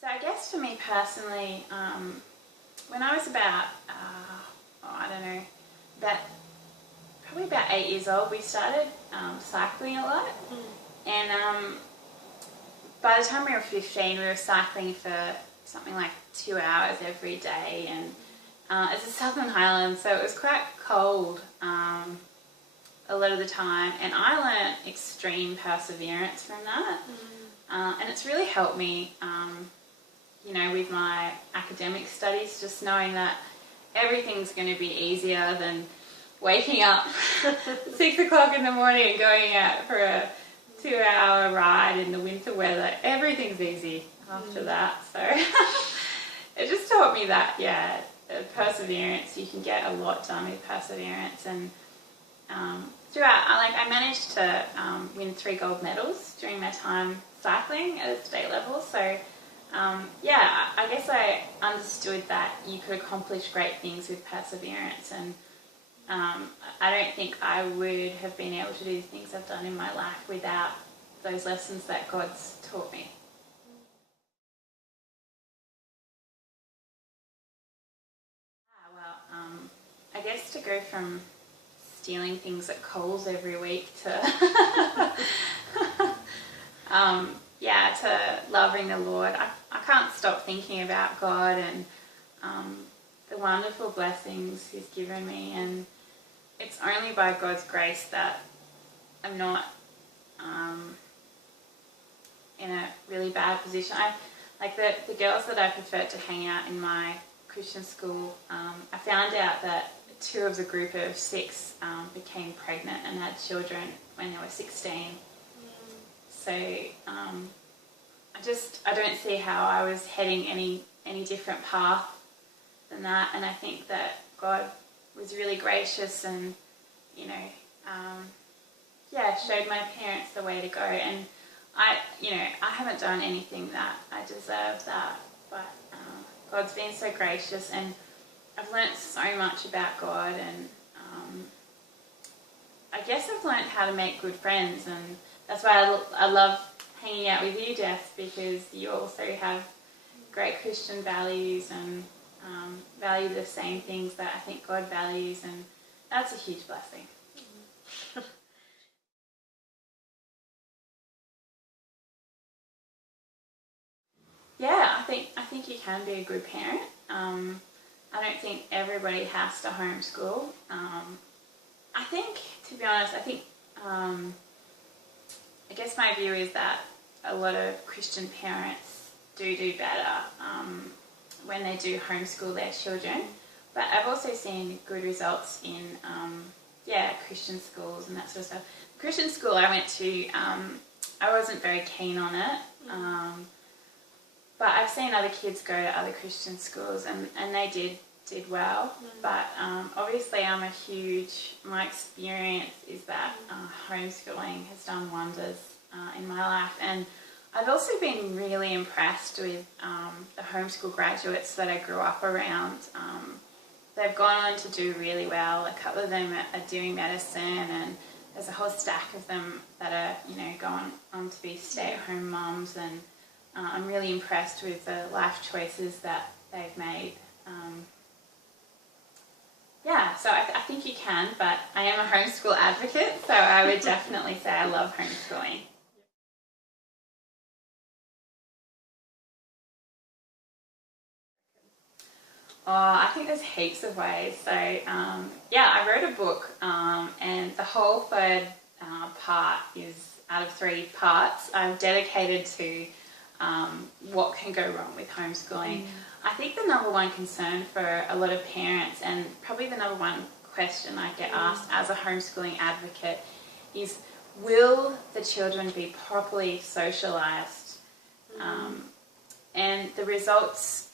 So I guess for me personally, when I was about, I don't know, probably about 8 years old, we started cycling a lot. And by the time we were 15, we were cycling for something like 2 hours every day. And it's a Southern Highlands, so it was quite cold a lot of the time. And I learnt extreme perseverance from that. And it's really helped me, with my academic studies, just knowing that everything's going to be easier than waking up 6 o'clock in the morning and going out for a 2-hour ride in the winter weather. Everything's easy after that. So it just taught me that, perseverance. You can get a lot done with perseverance. And throughout, I managed to win 3 gold medals during my time cycling at a state level. So I guess I understood that you could accomplish great things with perseverance, and I don't think I would have been able to do the things I've done in my life without those lessons that God's taught me. I guess to go from stealing things at Coles every week to to loving the Lord. I can't stop thinking about God and the wonderful blessings He's given me, and it's only by God's grace that I'm not in a really bad position. The girls that I preferred to hang out in my Christian school, I found out that 2 of the group of 6 became pregnant and had children when they were 16. So I don't see how I was heading any different path than that. And I think that God was really gracious and, showed my parents the way to go. And I haven't done anything that I deserve that, but God's been so gracious, and I've learnt so much about God, and I guess I've learnt how to make good friends, and that's why I love hanging out with you, Jess, because you also have great Christian values and value the same things that I think God values, and that's a huge blessing. I think you can be a good parent. I don't think everybody has to homeschool. I think, to be honest, I guess my view is that a lot of Christian parents do better when they do homeschool their children. But I've also seen good results in, Christian schools and that sort of stuff. The Christian school I went to, I wasn't very keen on it. But I've seen other kids go to other Christian schools and they did well. But obviously my experience is that homeschooling has done wonders in my life. And I've also been really impressed with the homeschool graduates that I grew up around. They've gone on to do really well. A couple of them are doing medicine, and there's a whole stack of them that are, going on to be stay-at-home mums, and I'm really impressed with the life choices that they've made. So I think you can, but I am a homeschool advocate, so I would definitely say I love homeschooling. Oh, I think there's heaps of ways. So, I wrote a book, and the whole third part is out of 3 parts. I'm dedicated to what can go wrong with homeschooling. I think the number one concern for a lot of parents, and probably the number one question I get asked as a homeschooling advocate, is will the children be properly socialised? And the results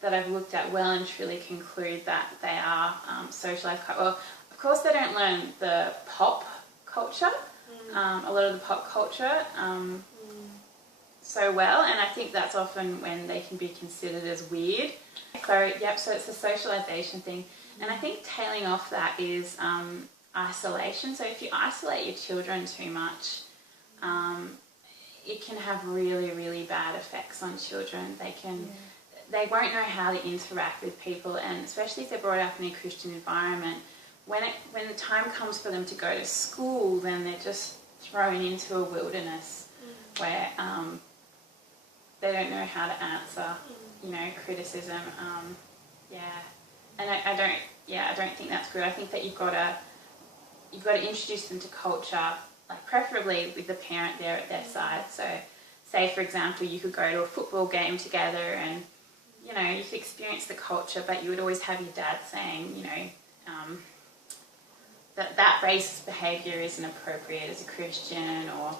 that I've looked at well and truly conclude that they are socialised. Well, of course they don't learn the pop culture, a lot of the pop culture so well, and I think that's often when they can be considered as weird. So it's a socialisation thing. And I think tailing off that is isolation. So if you isolate your children too much, it can have really, really bad effects on children. They won't know how to interact with people, and especially if they're brought up in a Christian environment, when the time comes for them to go to school, then they're just thrown into a wilderness where they don't know how to answer, criticism. And I don't think that's good. I think that you've got to introduce them to culture, like preferably with the parent there at their side. So, say for example, you could go to a football game together, and you could experience the culture, but you would always have your dad saying, that racist behaviour isn't appropriate as a Christian, or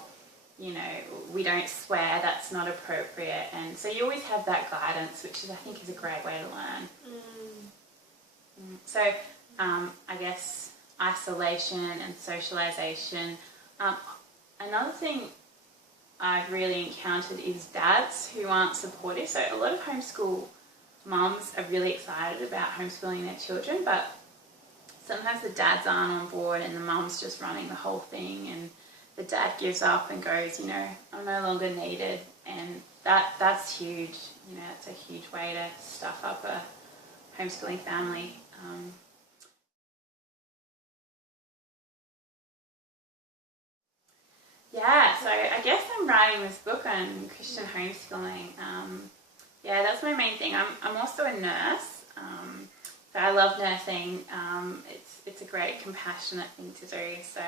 we don't swear, that's not appropriate. And so you always have that guidance, which I think is a great way to learn. So I guess isolation and socialisation. Another thing I've really encountered is dads who aren't supportive. So a lot of homeschool mums are really excited about homeschooling their children, but sometimes the dads aren't on board and the mum's just running the whole thing, and the dad gives up and goes, I'm no longer needed. And that's huge. That's a huge way to stuff up a homeschooling family. So I guess I'm writing this book on Christian homeschooling. That's my main thing. I'm also a nurse, so I love nursing. It's a great, compassionate thing to do. So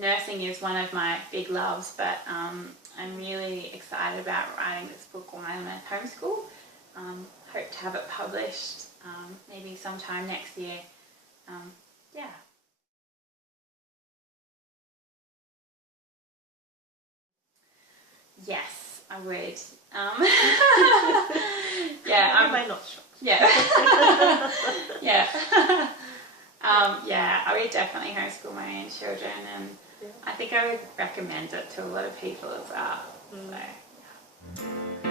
nursing is one of my big loves, but I'm really excited about writing this book while I'm at homeschool. Hope to have it published maybe sometime next year. Yes, I would. Am I not shocked? I would definitely homeschool my own children, and I think I would recommend it to a lot of people as well. So,